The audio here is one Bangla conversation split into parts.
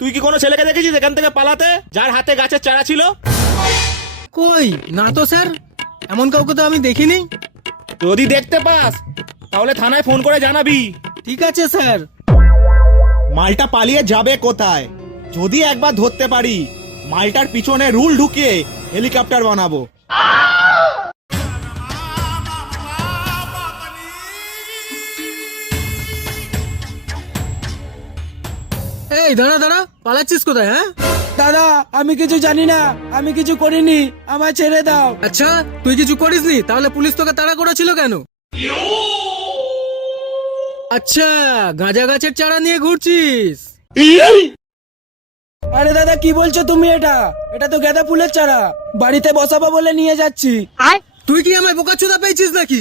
তুই কি কোনো ছেলেকে দেখেছিস এখান থেকে পালাতে, যার হাতে গাছের চারা ছিল? কই না তো স্যার, এমন কাউকে তো আমি দেখিনি। যদি দেখতে পাস তাহলে থানায় ফোন করে জানাবি। ঠিক আছে স্যার। মালটা পালিয়ে যাবে কোথায়? যদি একবার ধরতে পারি, মালটার পিছনে রুল ঢুকিয়ে হেলিকপ্টার বানাবো। এই দাঁড়া দাঁড়া, পালাচ্ছিস কোথায়? হ্যাঁ দাদা আমি কিছু জানি না, আমি কিছু করিনি, আমায় ছেড়ে দাও। আচ্ছা, তুই কিছু করিসনি, তাহলে পুলিশ তোকে তাড়া করেছিল কেন? আচ্ছা, গাঁজা গাছের চারা নিয়ে ঘুরছিস? আরে দাদা কি বলছো তুমি? এটা তো গাঁদা ফুলের চারা, বাড়িতে বসাবো বলে নিয়ে যাচ্ছি। তুই কি আমায় বোকাচোদা পেয়েছিস নাকি?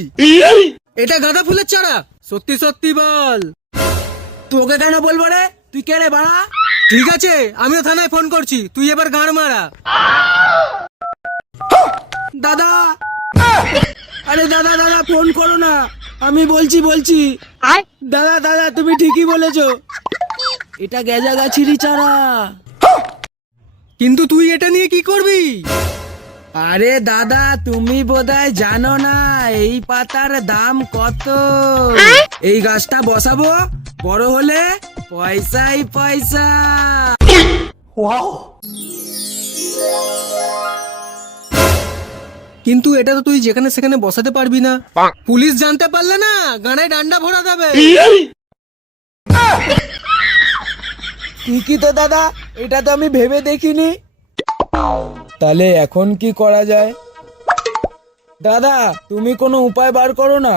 এটা গাঁদা ফুলের চারা? সত্যি সত্যি বল। তোকে কেন বলবো রে? তুই কে রে বাড়া? ঠিক আছে, আমিও থানায় ফোন করছি, তুই এবার গাঁড় মারা। দাদা, আরে দাদা দাদা ফোন করো না, আমি বলছি। দাদা দাদা তুমি ঠিকই বলেছো, এটা গেজা গাছেরই চারা। কিন্তু তুই এটা নিয়ে কি করবি? আরে দাদা তুমি বোধহয় জানো না এই পাতার দাম কত। এই গাছটা বসাবো, বড় হলে পয়সাই পয়সা। কিন্তু এটা তো তুই যেখানে সেখানে বসাতে পারবি না, পুলিশ জানতে পারলে না গানায় ডান্ডা ভরা দেবে। ঠিকই তো দাদা, এটা তো আমি ভেবে দেখিনি। তাহলে এখন কি করা যায়? দাদা তুমি কোনো উপায় বার করো না।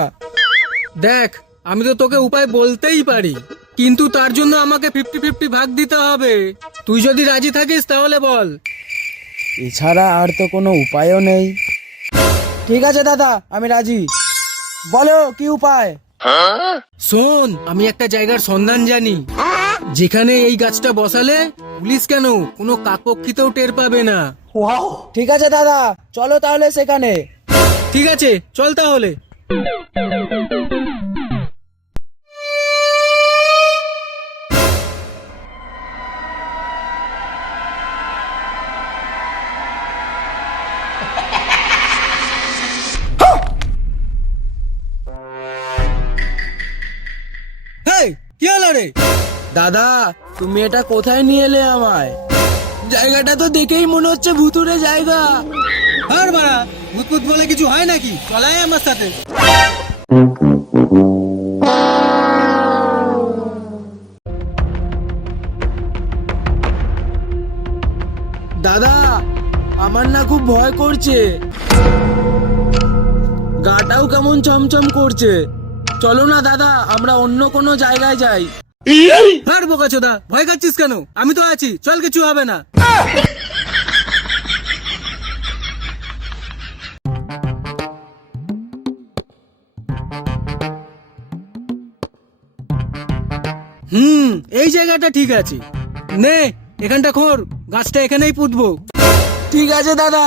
দেখ, আমি তো তোকে উপায় বলতেই পারি, কিন্তু তার জন্য আমাকে 50-50 ভাগ দিতে হবে। তুই যদি রাজি থাকিস তাহলে বল। এছাড়া আর তো কোনো উপায়ও নেই। ঠিক আছে দাদা, আমি রাজি, বলো কি উপায়। শোন, আমি একটা জায়গার সন্ধান জানি, যেখানে এই গাছটা বসালে পুলিশ কেন কোনো কাকপক্ষিতেও টের পাবে না। ঠিক আছে দাদা, চলো তাহলে সেখানে। ঠিক আছে, চল তাহলে। হেই, কি হলো রে? দাদা তুমি এটা কোথায় নিয়ে এলে আমায়? জায়গাটা তো দেখেই মনে হচ্ছে ভুতুরে জায়গা। আর বাড়া, ভূত বলে কিছু হয় নাকি? চলাই আমার সাথে। দাদা আমার না খুব ভয় করছে, গাটাও কেমন চমচম করছে। চলো না দাদা, আমরা অন্য কোনো জায়গায় যাই। আর বোকাচোদা, ভয় খাচ্ছিস কেন? আমি তো আছি, চল, কিছু হবে না। এই জায়গাটা ঠিক আছে। নে, এখানটা খোর, গাছটা এখানেই পুঁতবো। ঠিক আছে দাদা।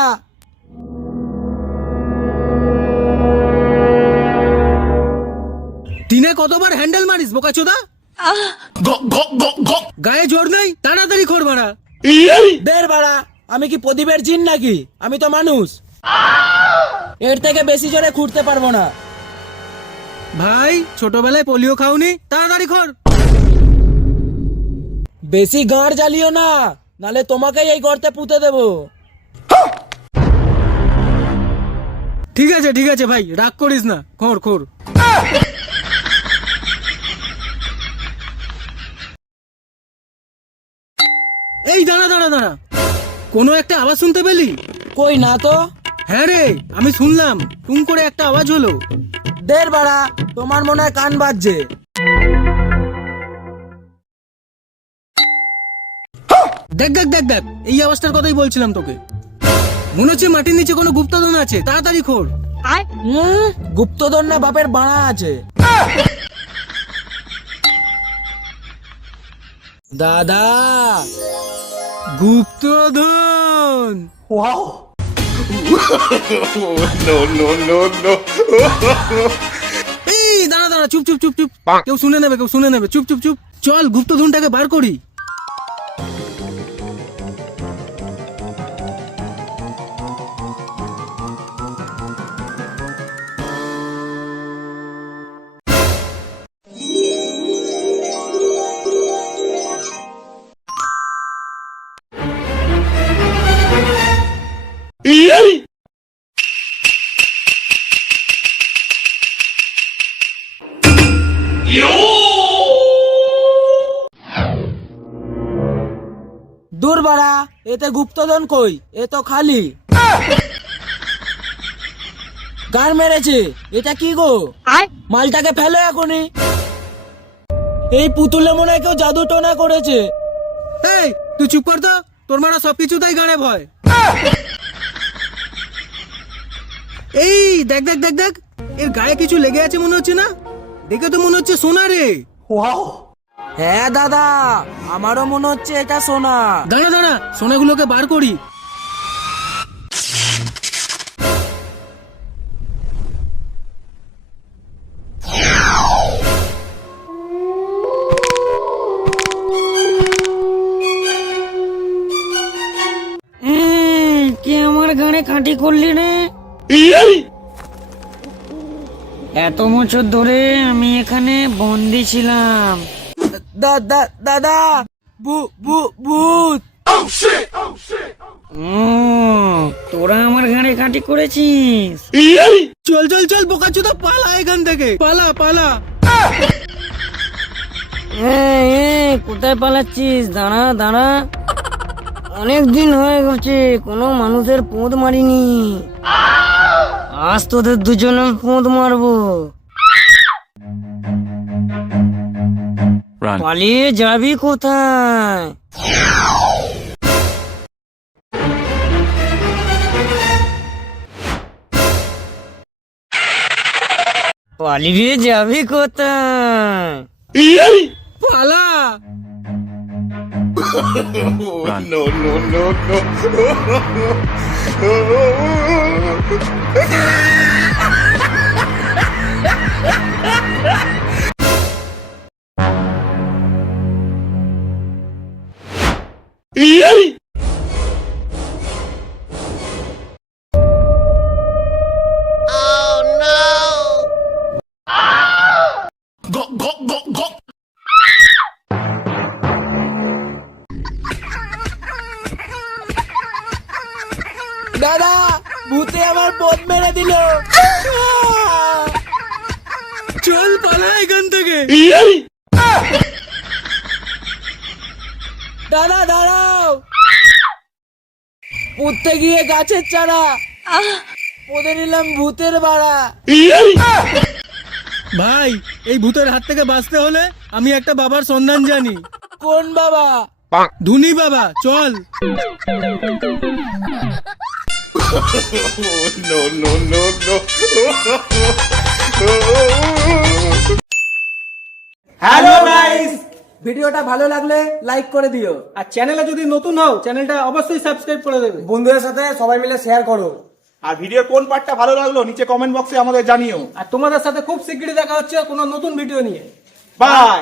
দিনে কতবার হ্যান্ডেল মারিস বোকাচোদা? গায়ে জোর নাই, তাড়াতাড়ি খোর বাড়া। দের বাড়া, আমি কি প্রদীপের জিন নাকি? আমি তো মানুষ, এর থেকে বেশি জোরে খুঁড়তে পারবো না। ভাই, ছোটবেলায় পোলিও খাওনি? তাড়াতাড়ি খোর। বেশি গাঁড় জ্বালিও না, নালে তোমাকেই এই গর্তে পুঁতে দেবো। ঠিক আছে ভাই, রাগ করিস না, খোর খোর। এই দাঁড়া দাঁড়া দাঁড়া, কোনো একটা আওয়াজ শুনতে পেলি? কই না তো। হ্যাঁ রে, আমি শুনলাম, টুং করে একটা আওয়াজ হলো। দের বাড়া, তোমার মনে হয় কান বাজছে। দেখ দেখ দেখ দেখ, এই আওয়াজটার কথাই বলছিলাম তোকে। মনে হচ্ছে মাটির নিচে কোনো গুপ্তধন আছে, তাড়াতাড়ি খোর। গুপ্তধন না বাপের বাড়া আছে। দাদা গুপ্তধন। এই দাঁড়া দাঁড়া, চুপ চুপ চুপ চুপ, কেউ শুনে নেবে, চুপ চুপ চুপ। চল, গুপ্তধনটাকে বার করি। দূর বাড়া, এতে গুপ্তধন কই? এ তো খালি। গার মেরেছে, এটা কি গো? মালটাকে ফেলো এখনই। এই পুতুলে মনে হয় কেউ জাদু টোনা করেছে। এই তুই চুপ কর তো, তোর মারা সবকিছুতেই গানে ভয়। এই দেখ দেখ দেখ দেখ, এর গায়ে কিছু লেগে আছে মনে হচ্ছে না? দেখে তো মনে হচ্ছে সোনা রে। হ্যাঁ দাদা, আমারও মনে হচ্ছে এটা সোনা। দাঁড়া দাঁড়া, সোনাগুলোকে বার করি। কে আমার গানে খাঁটি করলি রে? এত বছর ধরে আমি এখানে বন্দি ছিলাম। দাদা দাদা, ভূত। তোরা আমার গানে খাঁটি করেছিস? চল চল চল বোকাচোদা, পালা এখান থেকে, পালা পালা। কোথায় পালাচ্ছিস? দাঁড়া দাঁড়া, অনেক দিন হয়ে গেছে কোনো মানুষের পোঁদ মারিনি। আজ তোদের দুজনের পোঁদ মারবো। পালিয়ে যাবি কোথায়? পালিয়ে যাবি কোথায়? পালা। দাদা, ভূতে আমার পোঁদ মেরে দিল। চল পালা এখান থেকে। দাদা দাঁড়াও, পুঁততে গিয়ে গাছের চারা পদে নিলাম ভূতের বাড়া। ভাই, এই ভূতের হাত থেকে বাঁচতে হলে আমি একটা বাবার সন্ধান জানি। কোন বাবা? ধুনি বাবা, চল। হ্যালো গাইস, ভিডিওটা ভালো লাগলে লাইক করে দিও, আর চ্যানেলে যদি নতুন হও চ্যানেলটা অবশ্যই সাবস্ক্রাইব করে দেবে। বন্ধুদের সাথে সবাই মিলে শেয়ার করো। আর ভিডিওর কোন পার্টটা ভালো লাগলো নিচে কমেন্ট বক্সে আমাদের জানিও। আর তোমাদের সাথে খুব শিগগিরই দেখা হচ্ছে কোনো নতুন ভিডিও নিয়ে। বাই।